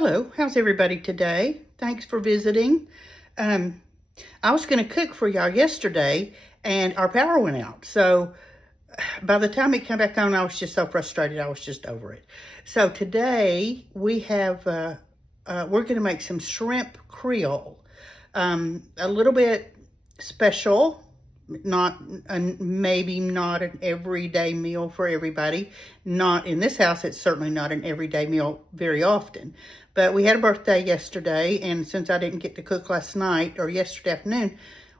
Hello, how's everybody today? Thanks for visiting. I was going to cook for y'all yesterday and our power went out. So by the time it came back on, I was just so frustrated. I was just over it. So today we have, we're going to make some shrimp Creole. A little bit special. Maybe not an everyday meal for everybody. Not in this house, it's certainly not an everyday meal very often. But we had a birthday yesterday, and since I didn't get to cook last night or yesterday afternoon,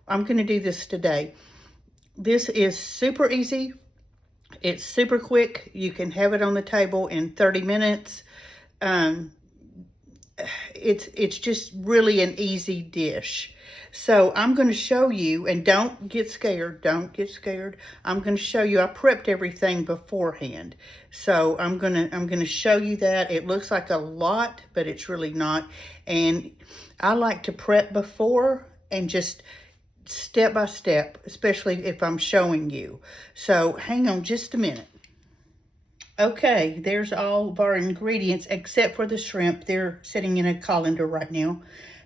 I'm going to do this today. This is super easy. It's super quick. You can have it on the table in 30 minutes. It's just really an easy dish. So I'm going to show you, and don't get scared. I'm going to show you. I prepped everything beforehand. So I'm going to show you that. It looks like a lot, but it's really not. And I like to prep before and just step by step, especially if I'm showing you. So hang on just a minute. Okay, there's all of our ingredients except for the shrimp. They're sitting in a colander right now.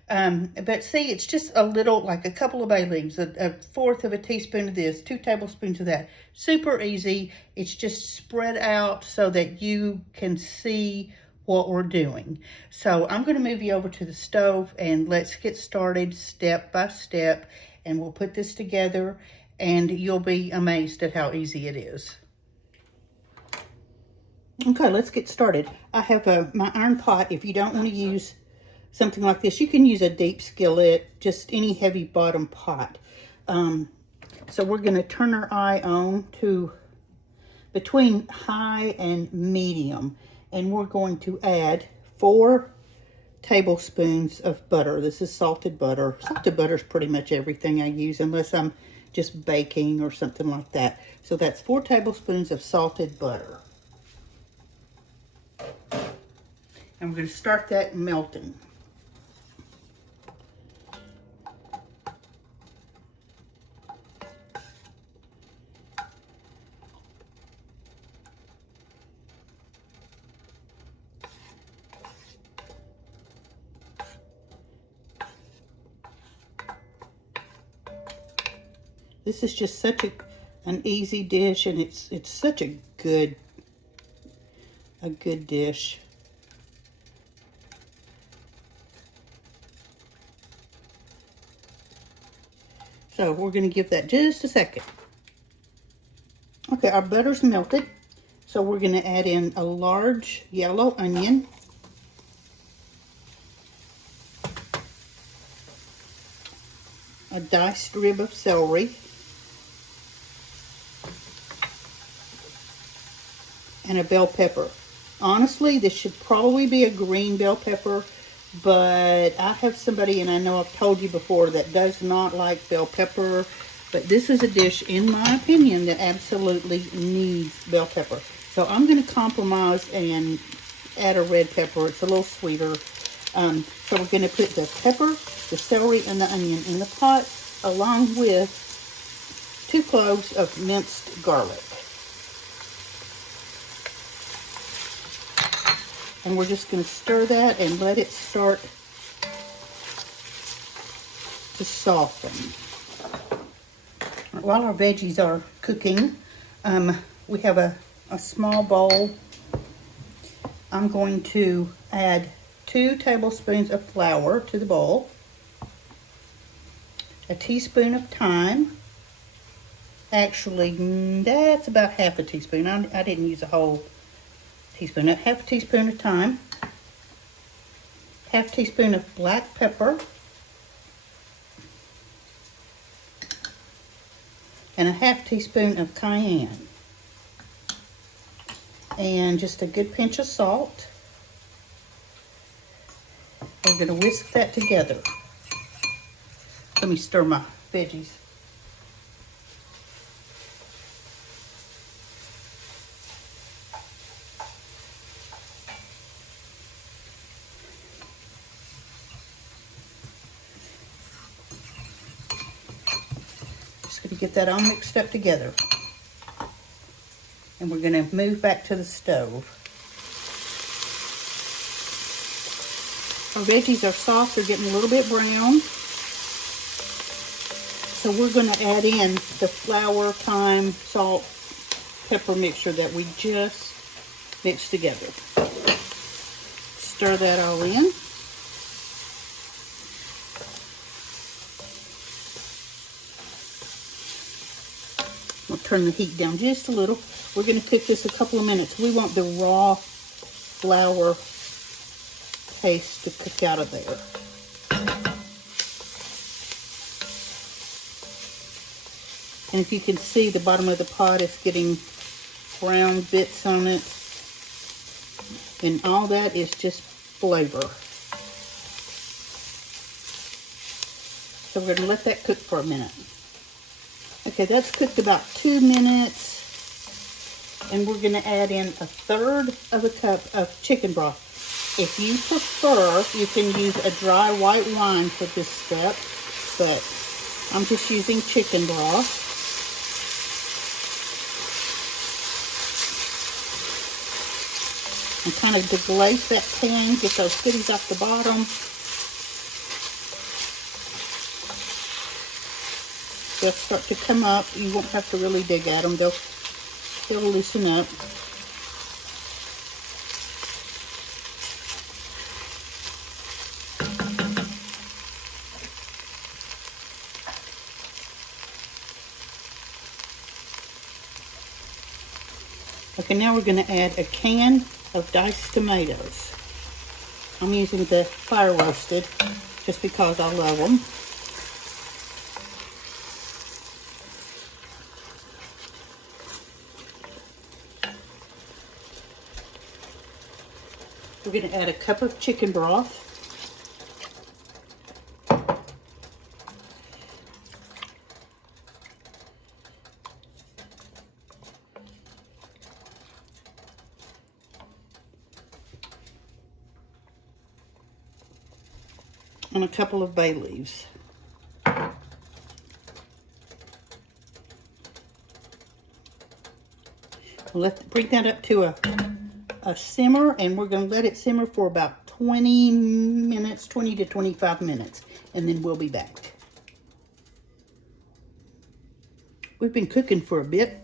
But see, it's just a little, like a couple of bay leaves, a fourth of a teaspoon of this, 2 tablespoons of that. Super easy. It's just spread out so that you can see what we're doing. So I'm going to move you over to the stove and let's get started step by step. And we'll put this together and you'll be amazed at how easy it is. Okay, let's get started. I have my iron pot. If you don't want to use something like this, you can use a deep skillet, just any heavy bottom pot. So we're going to turn our eye on to between high and medium, and we're going to add 4 tablespoons of butter. This is salted butter. Salted butter is pretty much everything I use unless I'm just baking or something like that. So that's 4 tablespoons of salted butter. And we're going to start that melting. This is just such an easy dish, and it's such a good dish. So we're going to give that just a second. Okay, our butter's melted. So we're going to add in a large yellow onion. A diced rib of celery. And a bell pepper. Honestly, this should probably be a green bell pepper, but I have somebody, and I know I've told you before, that does not like bell pepper, but this is a dish, in my opinion, that absolutely needs bell pepper. So I'm going to compromise and add a red pepper. It's a little sweeter. So we're going to put the pepper, the celery, and the onion in the pot, along with 2 cloves of minced garlic. And we're just going to stir that and let it start to soften. While our veggies are cooking, we have a small bowl. I'm going to add 2 tablespoons of flour to the bowl, a teaspoon of thyme. Actually, that's about half a teaspoon. I didn't use a whole teaspoon. Half a teaspoon of thyme, half teaspoon of black pepper, and a half teaspoon of cayenne, and just a good pinch of salt. We're going to whisk that together. Let me stir my veggies. Just going to get that all mixed up together. And we're going to move back to the stove. Our veggies are soft. They're getting a little bit brown. So we're going to add in the flour, thyme, salt, pepper mixture that we just mixed together. Stir that all in. We'll turn the heat down just a little. We're going to cook this a couple of minutes. We want the raw flour paste to cook out of there. And if you can see, the bottom of the pot is getting brown bits on it. And all that is just flavor. So we're going to let that cook for a minute. Okay, that's cooked about 2 minutes. And we're going to add in 1/3 of a cup of chicken broth. If you prefer, you can use a dry white wine for this step. But I'm just using chicken broth. And kind of deglaze that pan, get those goodies off the bottom. They'll start to come up. You won't have to really dig at them. They'll loosen up. Okay, now we're going to add a can of diced tomatoes. I'm using the fire roasted just because I love them. We're going to add a cup of chicken broth. And a couple of bay leaves. Bring that up to a simmer, and we're going to let it simmer for about 20 minutes, 20 to 25 minutes, and then we'll be back. We've been cooking for a bit,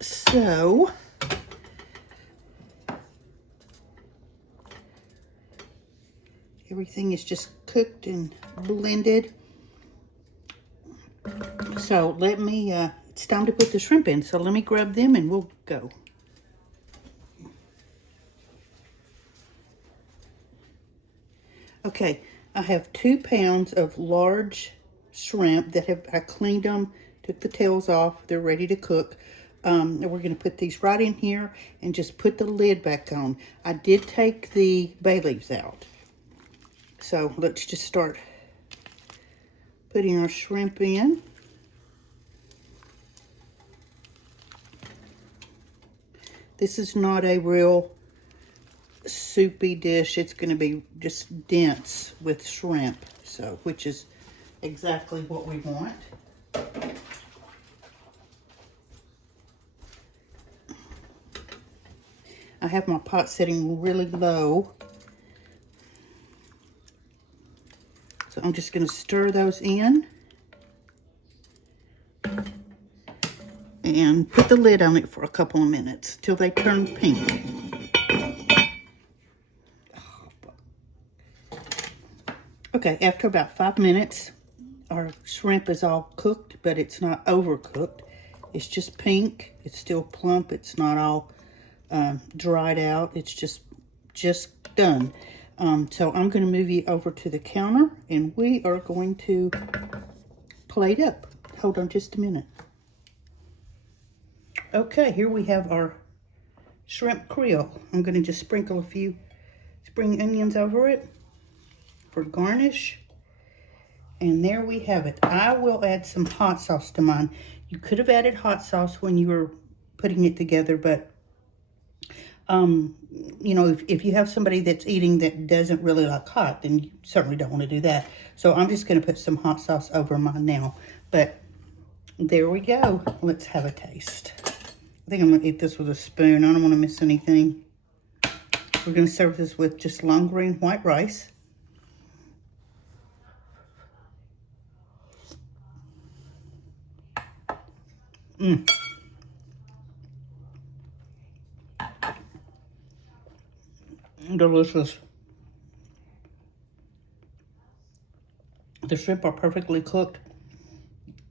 so everything is just cooked and blended. So let me, it's time to put the shrimp in. So let me grab them and we'll go. Okay, I have 2 pounds of large shrimp that I cleaned them, took the tails off. They're ready to cook. And we're going to put these right in here and just put the lid back on. I did take the bay leaves out. So let's just start putting our shrimp in. This is not a real soupy dish. It's going to be just dense with shrimp, so which is exactly what we want. I have my pot setting really low. So I'm just going to stir those in and put the lid on it for a couple of minutes till they turn pink. Okay, after about 5 minutes, our shrimp is all cooked, but it's not overcooked. It's just pink. It's still plump. It's not all dried out. It's just done. So I'm going to move you over to the counter, and we are going to plate up. Hold on just a minute. Okay, here we have our shrimp Creole. I'm going to just sprinkle a few spring onions over it for garnish. And there we have it. I will add some hot sauce to mine. You could have added hot sauce when you were putting it together, but you know, if you have somebody that's eating that doesn't really like hot, then you certainly don't want to do that. So I'm just going to put some hot sauce over mine now. But there we go. Let's have a taste. I think I'm going to eat this with a spoon. I don't want to miss anything. We're going to serve this with just long grain white rice. Mm. Delicious. The shrimp are perfectly cooked.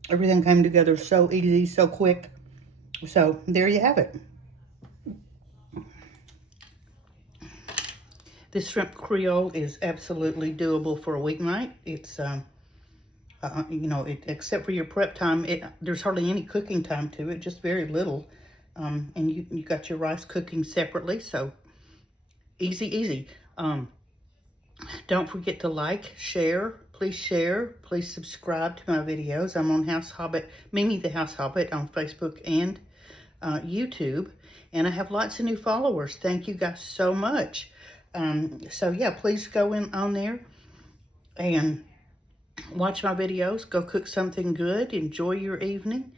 Everything came together so easy, so quick. So there you have it. This shrimp Creole is absolutely doable for a weeknight. It's, you know, except for your prep time, there's hardly any cooking time to it, just very little. And you got your rice cooking separately, so easy, easy. Don't forget to like, share, please subscribe to my videos. I'm on House Hobbit, Mimi the House Hobbit on Facebook and YouTube, and I have lots of new followers. Thank you guys so much. So yeah, please go in on there and watch my videos. Go cook something good. Enjoy your evening,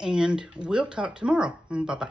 and we'll talk tomorrow. Bye-bye.